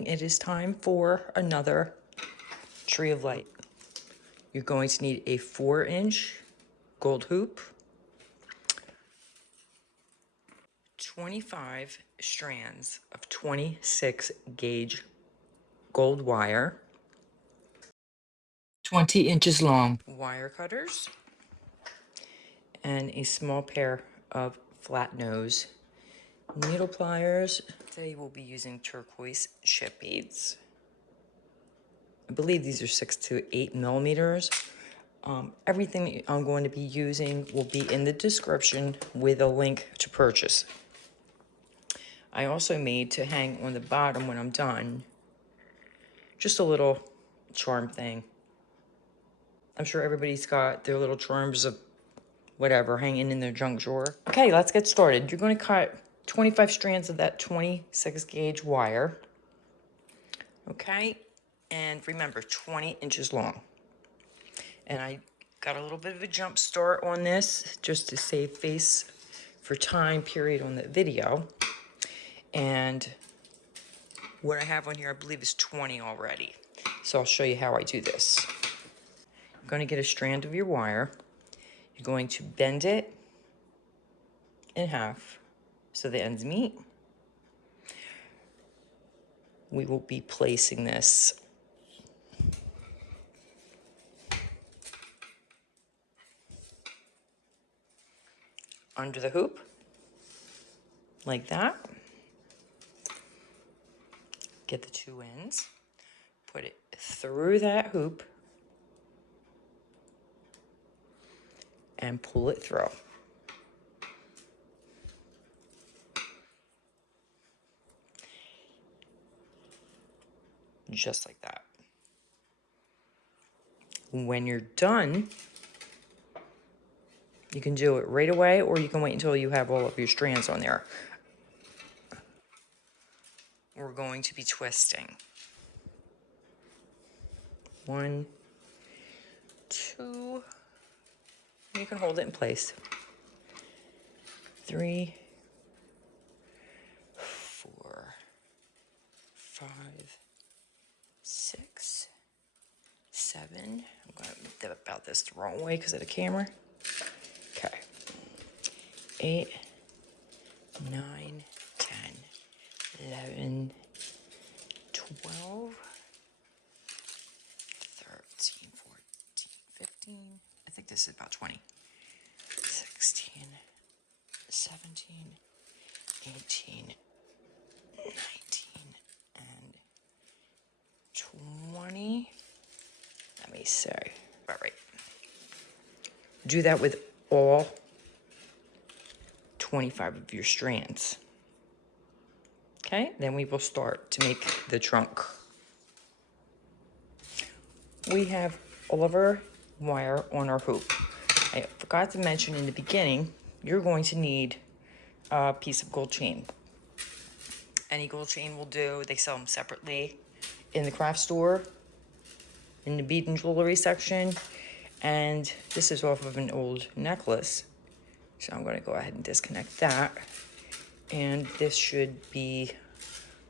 morning, it is time for another tree of light. You're going to need a 4-inch gold hoop, 25 strands of 26 gauge gold wire, 20 inches long wire cutters, and a small pair of flat nose needle pliers. Today we'll be using turquoise chip beads. I believe these are 6 to 8 millimeters. Everything that I'm going to be using will be in the description with a link to purchase. I also made, to hang on the bottom when I'm done, just a little charm thing. I'm sure everybody's got their little charms of whatever hanging in their junk drawer. Okay, let's get started. You're going to cut 25 strands of that 26 gauge wire. Okay, and remember, 20 inches long. And I got a little bit of a jump start on this just to save face for time period on the video. And what I have on here, I believe, is 20 already. So I'll show you how I do this. You're going to get a strand of your wire. You're going to bend it in half so the ends meet. We will be placing this under the hoop, like that. Get the two ends, put it through that hoop, and pull it through. Just like that. When you're done, you can do it right away, or you can wait until you have all of your strands on there. We're going to be twisting. 1, 2, you can hold it in place. 3, 4, 5, 6, 7. I'm going to dip about this the wrong way because of the camera. Okay. 8, 9, 10, 11, 12, 13, 14, 15. I think this is about 20. 16, 17, 18, 19, and 20. Let me say. All right. Do that with all 25 of your strands. Okay, then we will start to make the trunk. We have all of our wire on our hoop. I forgot to mention in the beginning, you're going to need a piece of gold chain. Any gold chain will do. They sell them separately in the craft store, in the bead and jewelry section. And this is off of an old necklace. So I'm going to go ahead and disconnect that. And this should be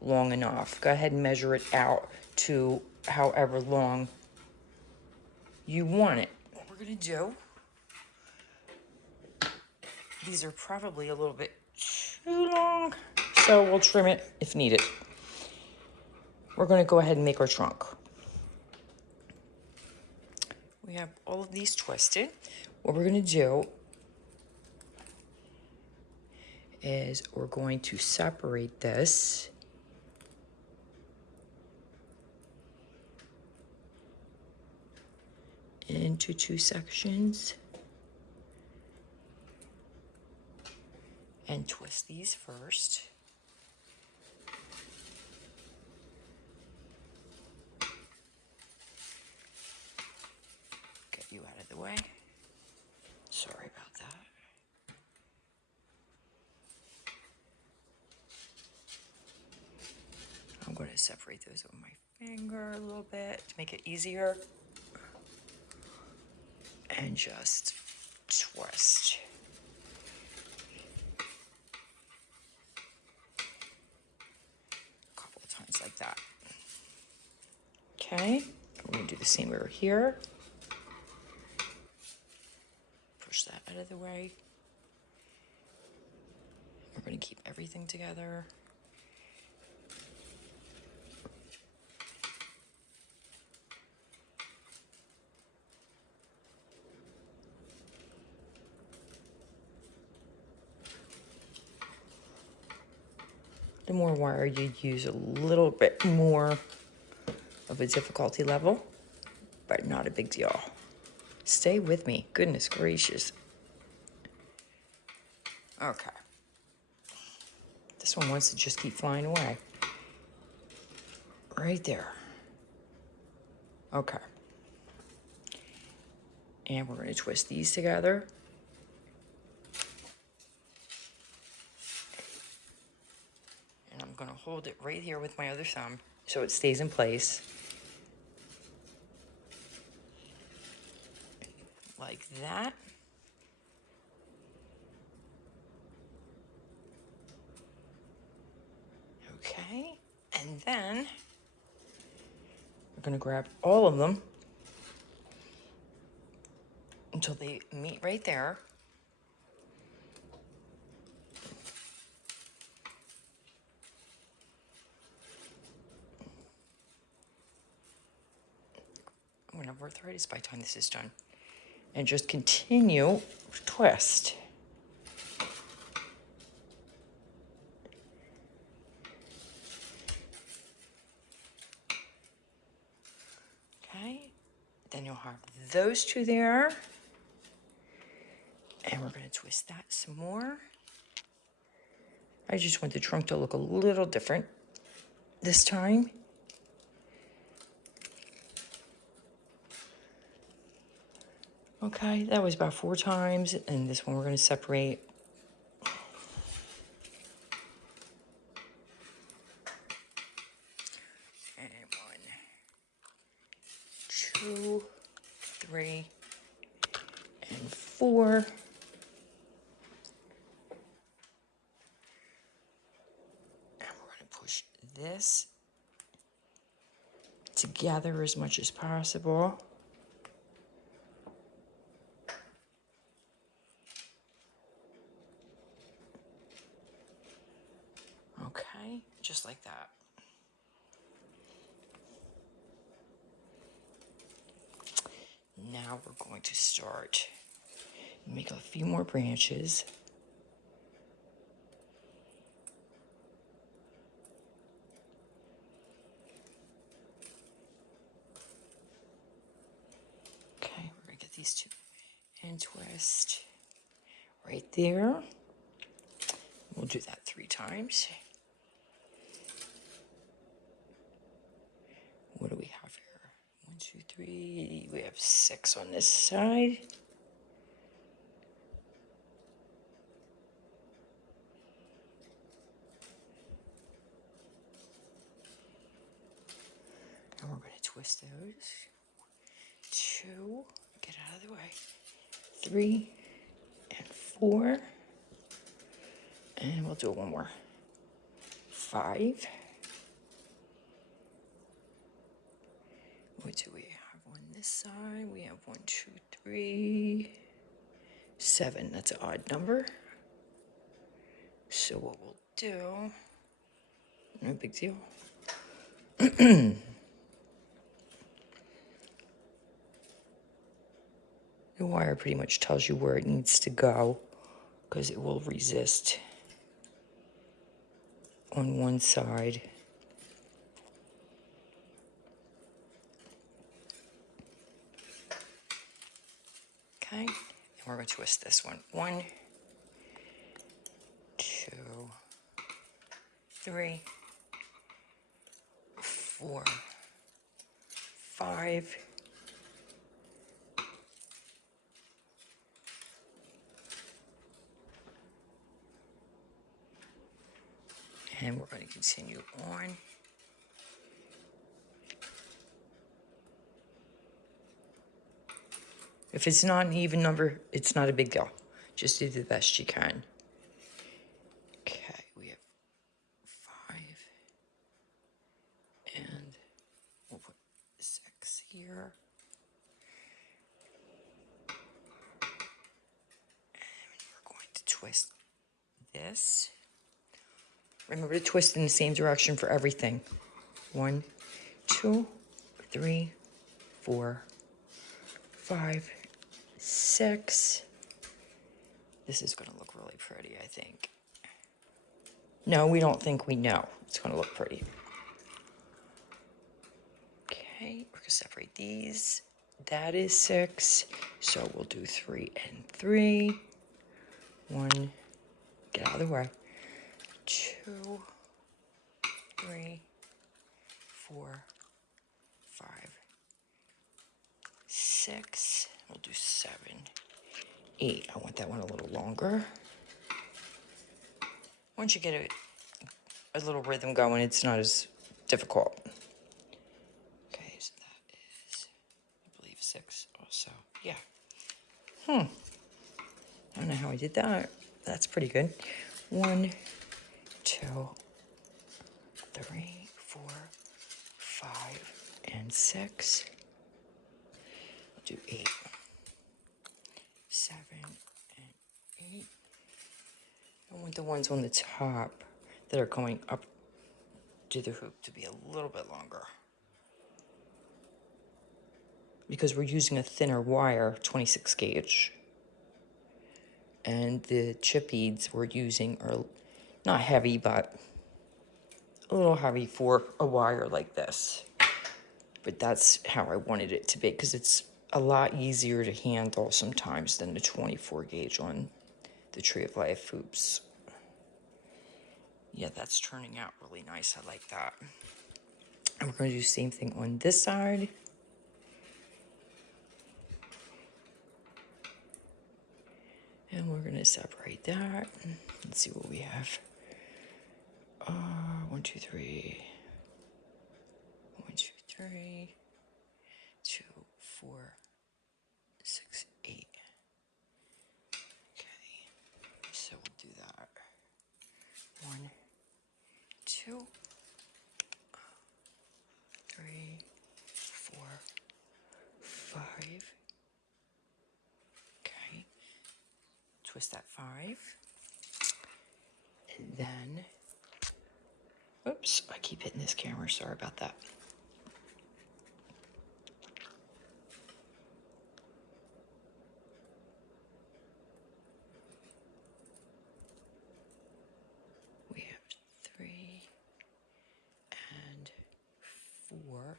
long enough. Go ahead and measure it out to however long you want it. What we're going to do, these are probably a little bit too long, so we'll trim it if needed. We're going to go ahead and make our trunk. We have all of these twisted. What we're going to do is we're going to separate this into 2 sections and twist these first. Get you out of the way. Sorry about that. I'm going to separate those with my finger a little bit to make it easier. And just twist. A couple of times like that. Okay, we're going to do the same over here. Push that out of the way. We're going to keep everything together. The more wire you use, a little bit more of a difficulty level, but not a big deal. Stay with me, goodness gracious. Okay. This one wants to just keep flying away. Right there. Okay. And we're going to twist these together. And I'm going to hold it right here with my other thumb so it stays in place. Like that. Okay. And then we're going to grab all of them until they meet right there. I'm going to have arthritis by the time this is done. And just continue to twist. Okay. Then you'll have those two there. And we're going to twist that some more. I just want the trunk to look a little different this time. Okay, that was about 4 times, and this one we're going to separate. And 1, 2, 3, and 4. And we're going to push this together as much as possible. Okay, just like that. Now we're going to start make a few more branches. Okay, we're going to get these two and twist right there. We'll do that 3 times. What do we have here? 1, 2, 3. We have 6 on this side. And we're going to twist those. 2. Get out of the way. 3 and 4. And we'll do one more. 5. What do we have on this side? We have 1, 2, 3, 7. That's an odd number. So what we'll do, no big deal. The wire pretty much tells you where it needs to go because it will resist on one side. Okay, and we're going to twist this one. 1, 2, 3, 4, 5. And we're going to continue on. If it's not an even number, it's not a big deal. Just do the best you can. Okay, we have 5. And we'll put twist this. Remember to twist in the same direction for everything. 1, 2, 3, 4, 5, 6. This is going to look really pretty, I think. No, we don't think we know. It's going to look pretty. Okay, we're going to separate these. That is 6. So we'll do 3 and 3. 1, get out of the way. 2, 3, 4, 5, 6. We'll do 7, 8. I want that one a little longer. Once you get a little rhythm going, it's not as difficult. Okay, so that is, I believe, 6 also. Yeah. I don't know how I did that. That's pretty good. 1, 2, 3, 4, 5, and 6. Do 8, 7, and 8. I want the ones on the top that are going up to the hoop to be a little bit longer, because we're using a thinner wire, 26 gauge. And the chip beads we're using are not heavy, but a little heavy for a wire like this. But that's how I wanted it to be, because it's a lot easier to handle sometimes than the 24 gauge on the Tree of Life hoops. Yeah, that's turning out really nice. I like that. And we're going to do the same thing on this side. And we're going to separate that. Let's see what we have. 1, 2, 3. 1, 2, 3. 2, 4, 6, 8. Okay, so we'll do that. 1, 2, 3, 4, 5. Okay, twist that 5. And then, oops, I keep hitting this camera. Sorry about that. We have 3 and 4.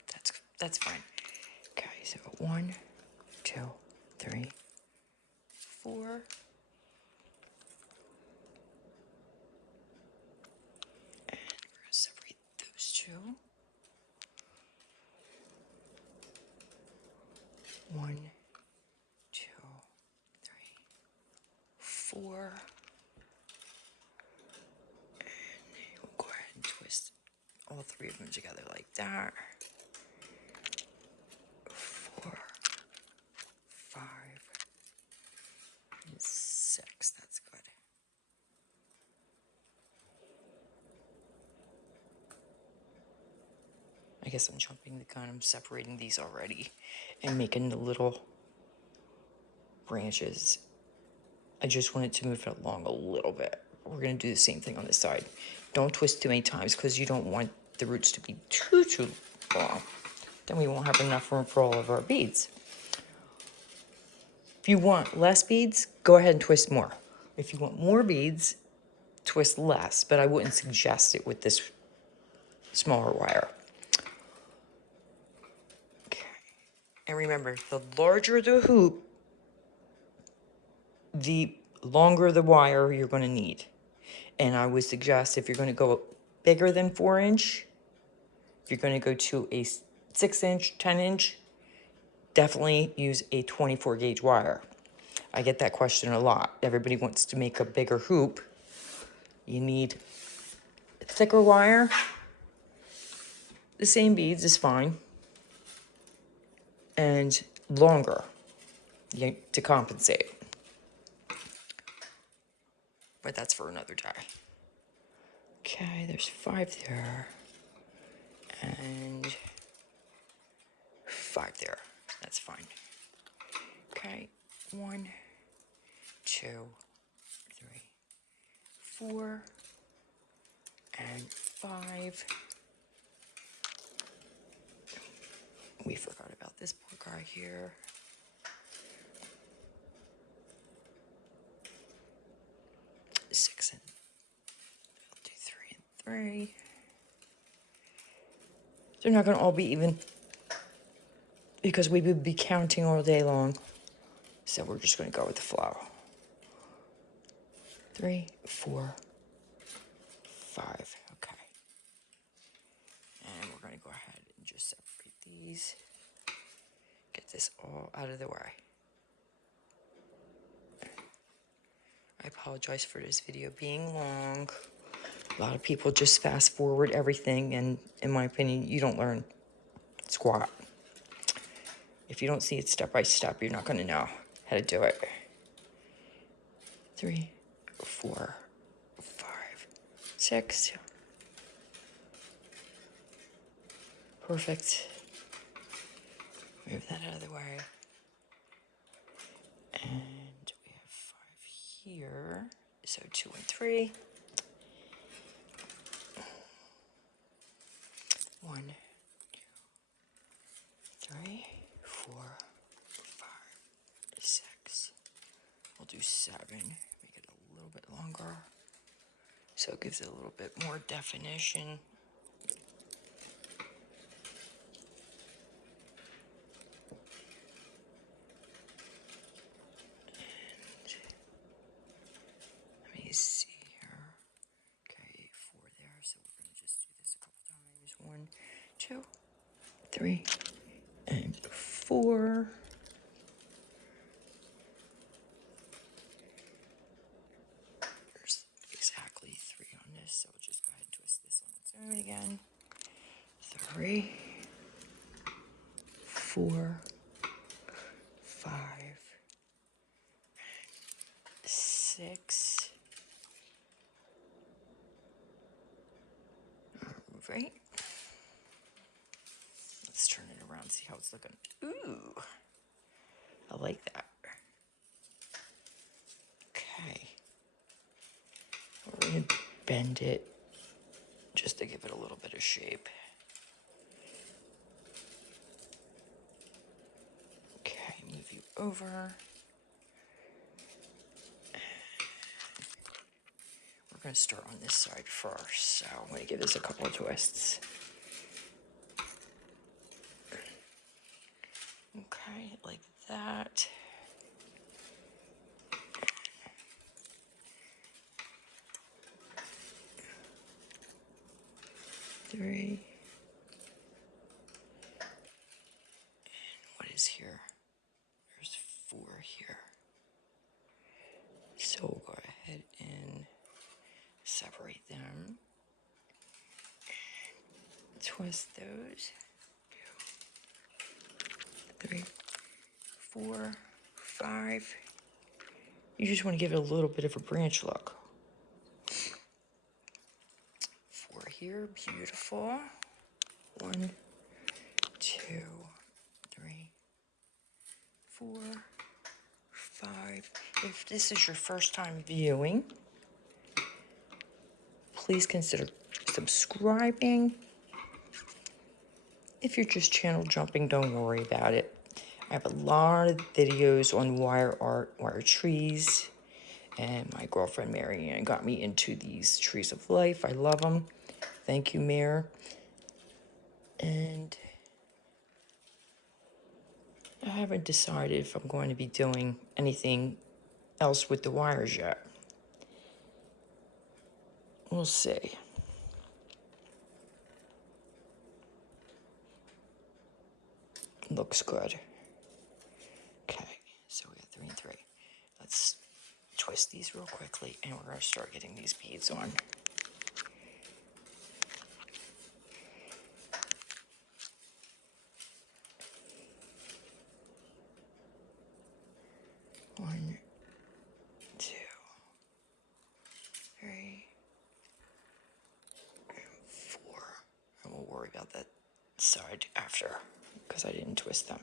That's fine. Okay, so 1, 2, 3, 4. And we're going to separate those two. 1, 2, 3, 4. And we'll go ahead and twist all 3 of them together like that. 4, 5, and 6. That's good. I guess I'm jumping the gun. I'm separating these already and making the little branches. I just wanted to move it along a little bit. We're going to do the same thing on this side. Don't twist too many times, because you don't want the roots to be too long. Then we won't have enough room for all of our beads. If you want less beads, go ahead and twist more. If you want more beads, twist less, but I wouldn't suggest it with this smaller wire. Okay. And remember, the larger the hoop, the longer the wire you're going to need. And I would suggest, if you're going to go bigger than 4-inch, if you're going to go to a 6-inch, 10-inch, definitely use a 24 gauge wire. I get that question a lot. Everybody wants to make a bigger hoop. You need thicker wire. The same beads is fine. And longer to compensate. But that's for another day. Okay, there's 5 there. And 5 there. That's fine. Okay, 1, 2, 3, 4 and 5. We forgot about this poor guy here. 6 and I'll do 3 and 3. They're not going to all be even because we would be counting all day long. So we're just going to go with the flow. 3, 4, 5. Okay. And we're going to go ahead and just separate these. Get this all out of the way. I apologize for this video being long. A lot of people just fast forward everything, and in my opinion, you don't learn squat. If you don't see it step by step, you're not going to know how to do it. 3, 4, 5, 6. Perfect. Move that out of the way. And we have 5 here. So 2 and 3. 1, 2, 3, 4, 5, 6. We'll do 7. Make it a little bit longer. So it gives it a little bit more definition. Let me see here. Okay, 4 there. So we're going to just do this a couple times. 1, 2, 3, and 4. There's exactly 3 on this, so we'll just go ahead and twist this on its own again. 3, 4, 5, 6. All right. Let's turn it around, see how it's looking. Ooh, I like that. Okay. We're going to bend it just to give it a little bit of shape. Okay, move you over. We're going to start on this side first, so I'm going to give this a couple of twists. Okay, like that. Three. And what is here? There's 4 here. So we'll go ahead and separate them. Twist those. 2, 3, 4, 5. You just want to give it a little bit of a branch look. 4 here, beautiful. 1, 2, 3, 4, 5. If this is your first time viewing, please consider subscribing. If you're just channel jumping, don't worry about it. I have a lot of videos on wire art, wire trees, and my girlfriend Marianne got me into these trees of life. I love them. Thank you, Mare. And I haven't decided if I'm going to be doing anything else with the wires yet. We'll see. Looks good. Okay, so we got 3 and 3. Let's twist these real quickly, and we're going to start getting these beads on. One, 2, 3, and 4. And we'll worry about that side after, because I didn't twist them.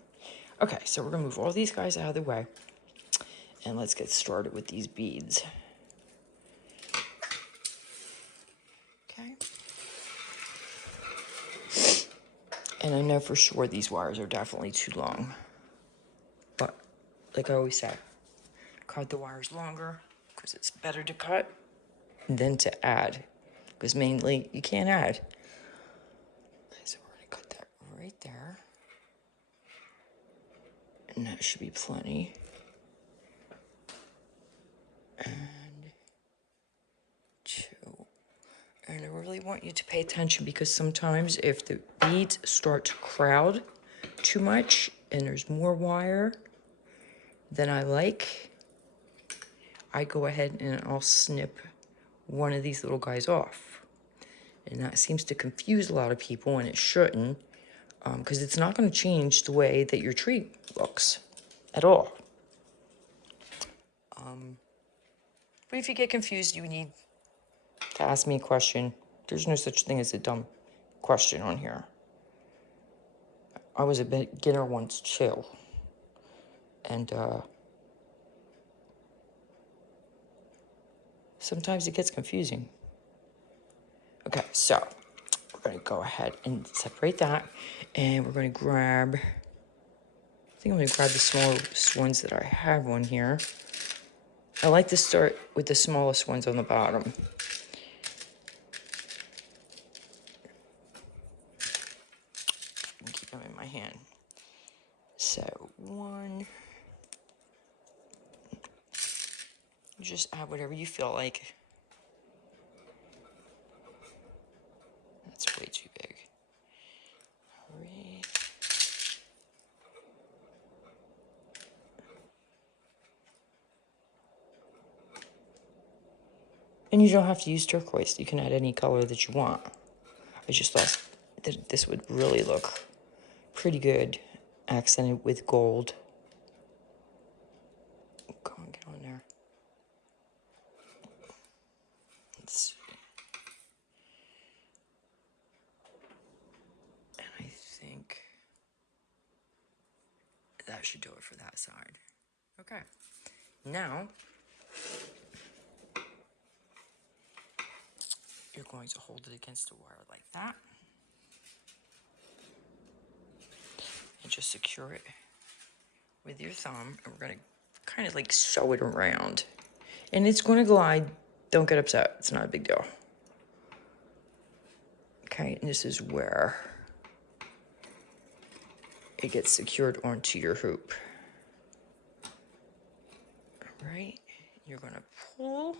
Okay, so we're going to move all these guys out of the way, and let's get started with these beads. And I know for sure these wires are definitely too long. But like I always say, cut the wires longer because it's better to cut than to add. Because mainly you can't add. Okay, so we're going to cut that right there. And that should be plenty. And 2. And I really want you to pay attention because sometimes if the beads start to crowd too much and there's more wire than I like, I go ahead and I'll snip one of these little guys off. And that seems to confuse a lot of people, and it shouldn't, because it's not going to change the way that your tree looks at all. But if you get confused, you need to ask me a question. There's no such thing as a dumb question on here. I was a beginner once too. And sometimes it gets confusing. Okay, so we're going to go ahead and separate that. And we're going to grab, I think I'm going to grab the smallest ones that I have on here. I like to start with the smallest ones on the bottom. Keep them in my hand. So 1. Just add whatever you feel like. That's way too big. 3. And you don't have to use turquoise. You can add any color that you want. I just thought that this would really look pretty good, accented with gold. Go on, get on there. Let's see. And I think that should do it for that side. Okay. Now, you're going to hold it against the wire like that. And just secure it with your thumb. And we're going to kind of like sew it around. And it's going to glide. Don't get upset. It's not a big deal. Okay, and this is where it gets secured onto your hoop. All right, you're going to pull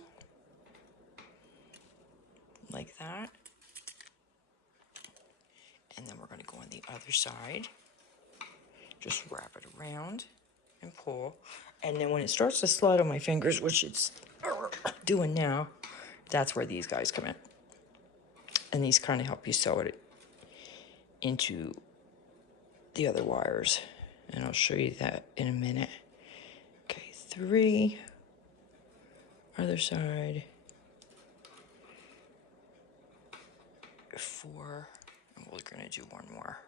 like that. And then we're going to go on the other side. Just wrap it around and pull. And then when it starts to slide on my fingers, which it's doing now, that's where these guys come in. And these kind of help you sew it into the other wires. And I'll show you that in a minute. Okay, 3. Other side. 4. And we're going to do one more.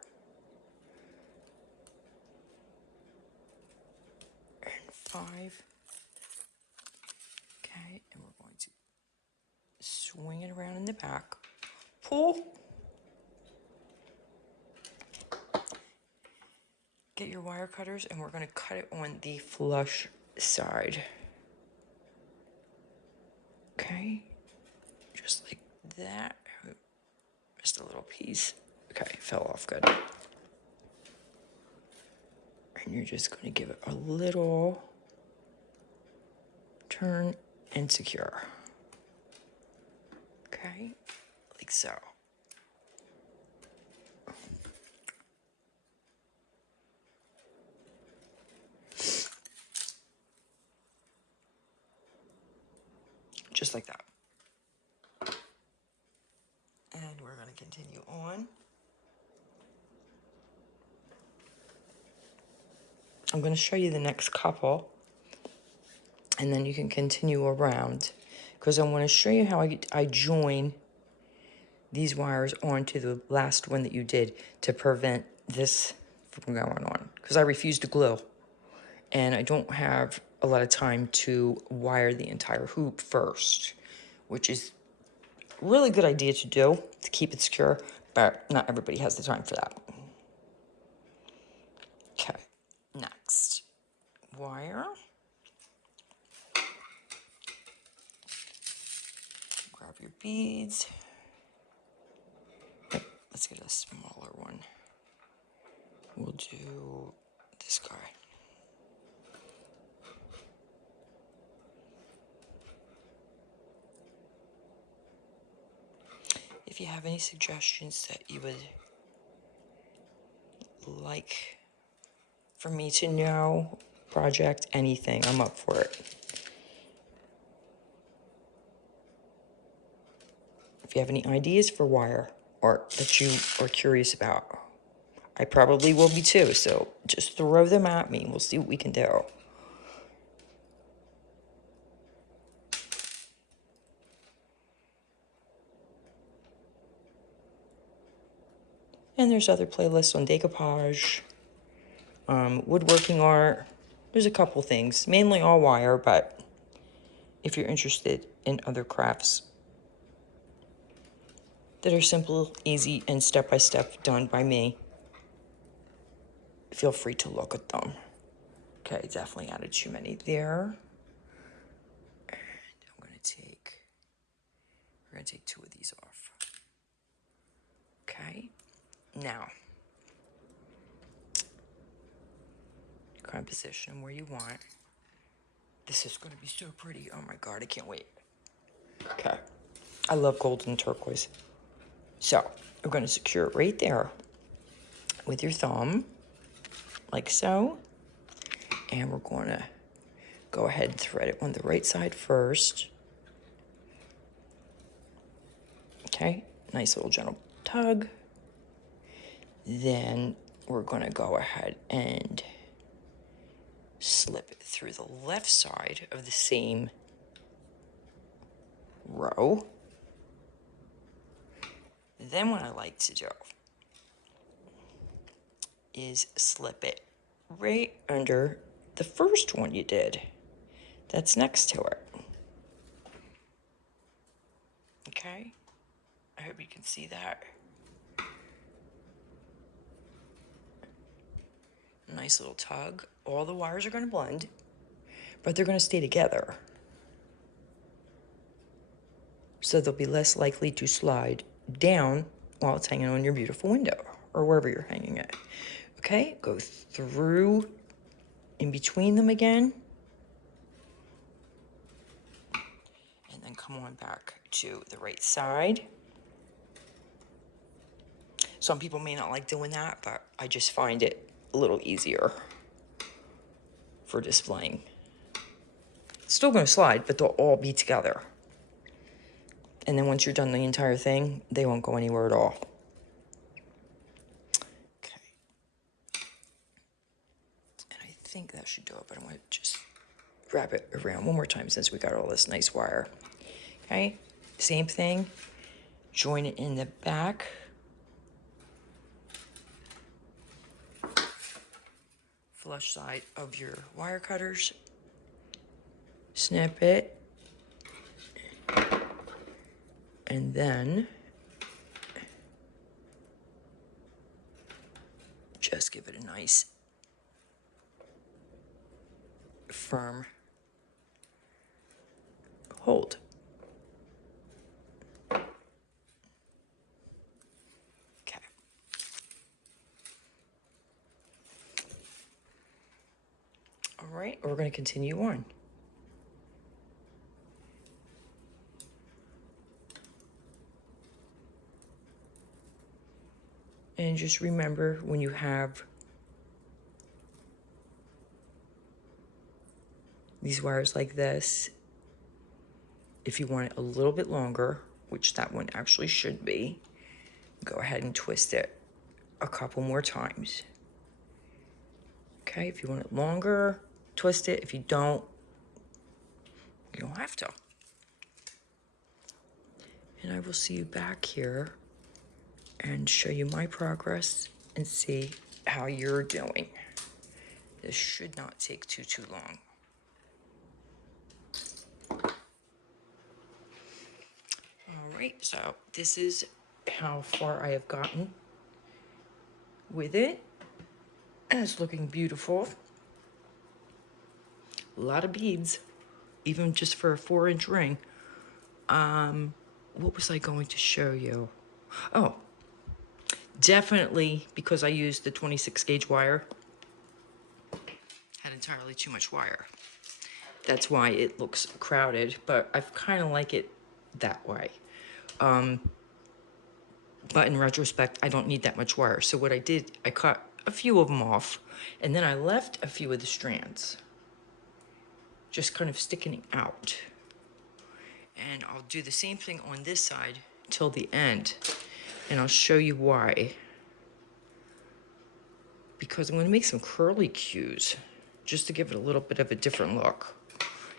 And 5. Okay, and we're going to swing it around in the back. Pull. Get your wire cutters, and we're going to cut it on the flush side. Okay, just like that. Just a little piece. Okay, fell off good. And you're just going to give it a little turn and secure. Okay, like so. Just like that. And we're going to continue on. I'm going to show you the next couple, and then you can continue around, because I want to show you how I join these wires onto the last one that you did to prevent this from going on, because I refuse to glue, and I don't have a lot of time to wire the entire hoop first, which is a really good idea to do to keep it secure, but not everybody has the time for that. Okay, next wire. Grab your beads. Let's get a smaller one. We'll do this guy. If you have any suggestions that you would like for me to know, project, anything, I'm up for it. If you have any ideas for wire art that you are curious about, I probably will be too, so just throw them at me and we'll see what we can do. And there's other playlists on decoupage, woodworking art. There's a couple things, mainly all wire, but if you're interested in other crafts that are simple, easy, and step-by-step done by me, feel free to look at them. Okay, definitely added too many there. And we're gonna take 2 of these off. Okay, now, composition where you want. This is gonna be so pretty. Oh my God, I can't wait. Okay, I love gold and turquoise. So, we're gonna secure it right there with your thumb, like so. And we're gonna go ahead and thread it on the right side first. Okay, nice little gentle tug. Then we're gonna go ahead and slip it through the left side of the same row. Then what I like to do is slip it right under the first one you did that's next to it. Okay, I hope you can see that. Nice little tug. All the wires are going to blend, but they're going to stay together. So they'll be less likely to slide down while it's hanging on your beautiful window or wherever you're hanging it. Okay, go through in between them again. And then come on back to the right side. Some people may not like doing that, but I just find it a little easier for displaying. It's still going to slide, but they'll all be together. And then once you're done the entire thing, they won't go anywhere at all. Okay. And I think that should do it, but I'm going to just wrap it around one more time since we got all this nice wire. Okay, same thing. Join it in the back. Flush side of your wire cutters. Snip it. And then just give it a nice firm hold. Okay. All right, we're going to continue on. And just remember, when you have these wires like this, if you want it a little bit longer, which that one actually should be, go ahead and twist it a couple more times. Okay, if you want it longer, twist it. If you don't have to. And I will see you back here and show you my progress and see how you're doing. This should not take too long. All right, so this is how far I have gotten with it. And it's looking beautiful. A lot of beads, even just for a 4-inch ring. What was I going to show you? Oh, definitely because I used the 26 gauge wire, had entirely too much wire. That's why it looks crowded, but I kind of like it that way. But in retrospect, I don't need that much wire. So what I did, I cut a few of them off, and then I left a few of the strands just kind of sticking out. And I'll do the same thing on this side till the end, and I'll show you why. Because I'm going to make some curly cues just to give it a little bit of a different look.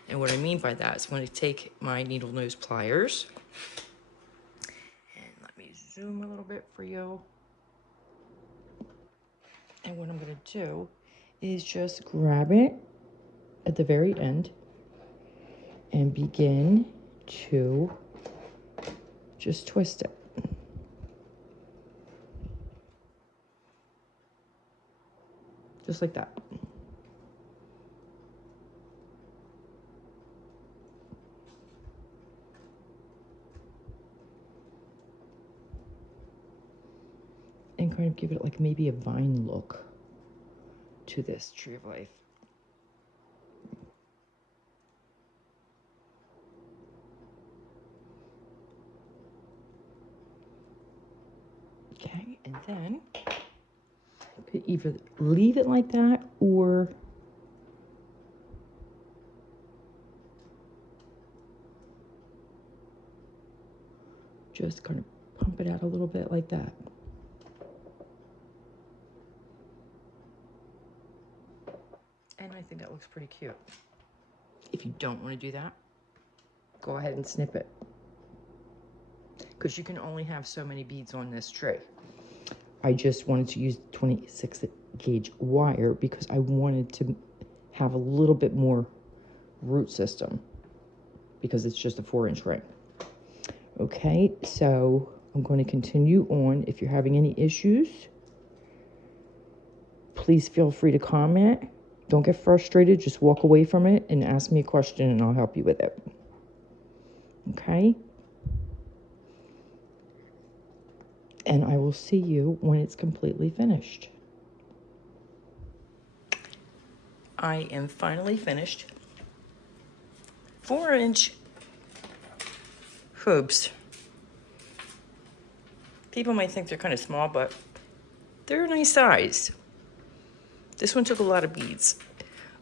And what I mean by that is I'm going to take my needle nose pliers, and let me zoom a little bit for you. And what I'm going to do is just grab it at the very end and begin to just twist it. Just like that. And kind of give it like maybe a vine look to this tree of life. Okay, and then you could either leave it like that or just kind of pump it out a little bit like that. And I think that looks pretty cute. If you don't want to do that, go ahead and snip it, because you can only have so many beads on this tray. I just wanted to use 26 gauge wire because I wanted to have a little bit more root system, because it's just a 4-inch ring. Okay, so I'm going to continue on. If you're having any issues, please feel free to comment. Don't get frustrated, just walk away from it and ask me a question and I'll help you with it. Okay? And I will see you when it's completely finished. I am finally finished. 4-inch hoops. People might think they're kind of small, but they're a nice size. This one took a lot of beads.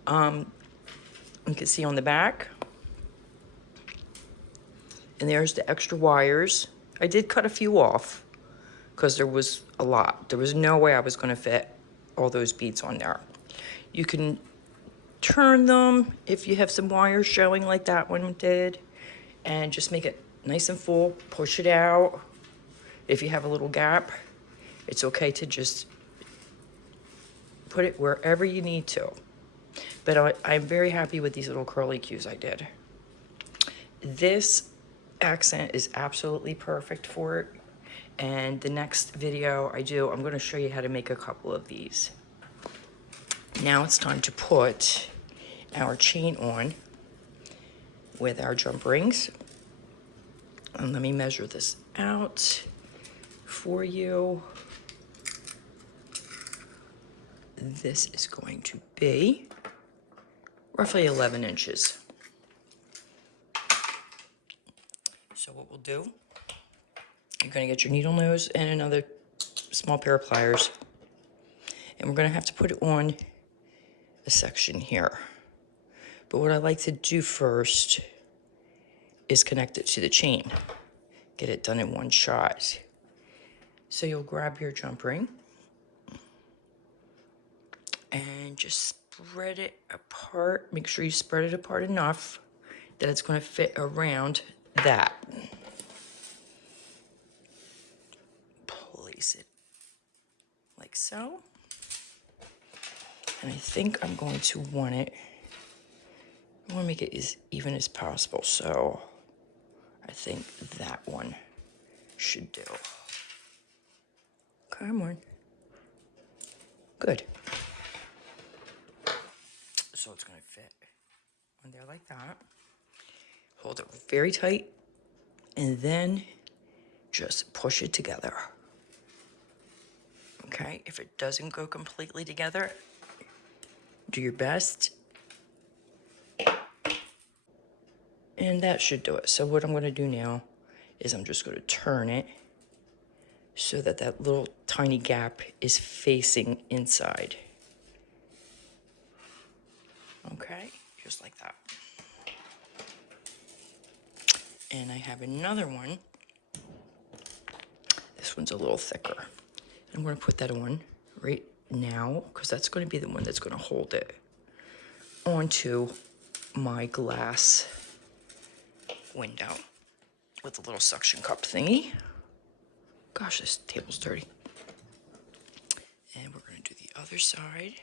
You can see on the back. And there's the extra wires. I did cut a few off because there was a lot. There was no way I was going to fit all those beads on there. You can turn them if you have some wires showing like that one did, and just make it nice and full. Push it out. If you have a little gap, it's okay to just put it wherever you need to. But I'm very happy with these little curly cues I did. This accent is absolutely perfect for it. And the next video I do, I'm going to show you how to make a couple of these. Now it's time to put our chain on with our jump rings. And let me measure this out for you. This is going to be roughly 11 inches. So what we'll do, you're going to get your needle nose and another small pair of pliers. And we're going to have to put it on a section here. But what I like to do first is connect it to the chain. Get it done in one shot. So you'll grab your jump ring and just spread it apart. Make sure you spread it apart enough that it's going to fit around that. Place it like so. And I think I'm going to want it, I want to make it as even as possible. So I think that one should do. Come on. Good. So it's going to fit on there like that. Hold it very tight, and then just push it together. Okay, if it doesn't go completely together, do your best. And that should do it. So what I'm going to do now is I'm just going to turn it so that that little tiny gap is facing inside. Okay, just like that. And I have another one. This one's a little thicker. I'm going to put that on right now because that's going to be the one that's going to hold it onto my glass window with a little suction cup thingy. Gosh, this table's dirty. And we're going to do the other side.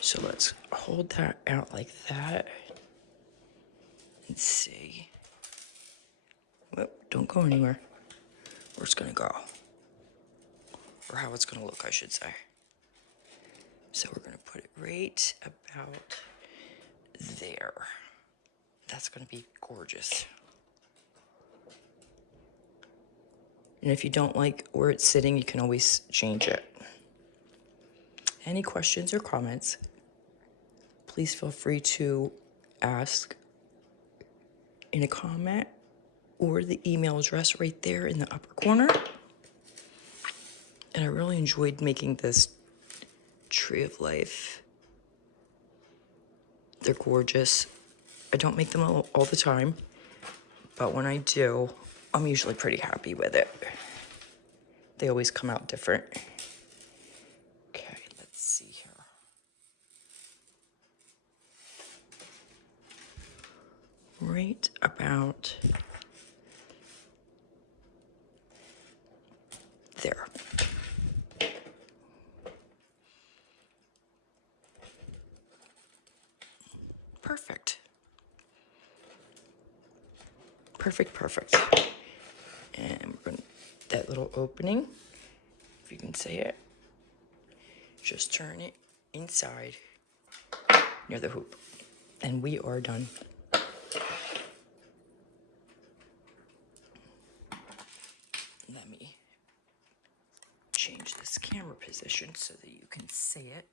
So let's hold that out like that and see. Whoop, don't go anywhere. Where it's going to go. Or how it's going to look, I should say. So we're going to put it right about there. That's going to be gorgeous. And if you don't like where it's sitting, you can always change it. Any questions or comments, please feel free to ask in a comment or the email address right there in the upper corner. And I really enjoyed making this tree of life. They're gorgeous. I don't make them all the time, but when I do, I'm usually pretty happy with it. They always come out different. Okay, let's see here. Right about there. Perfect. Perfect, perfect. And we're going to, that little opening, if you can see it, just turn it inside near the hoop. And we are done. Let me change this camera position so that you can see it.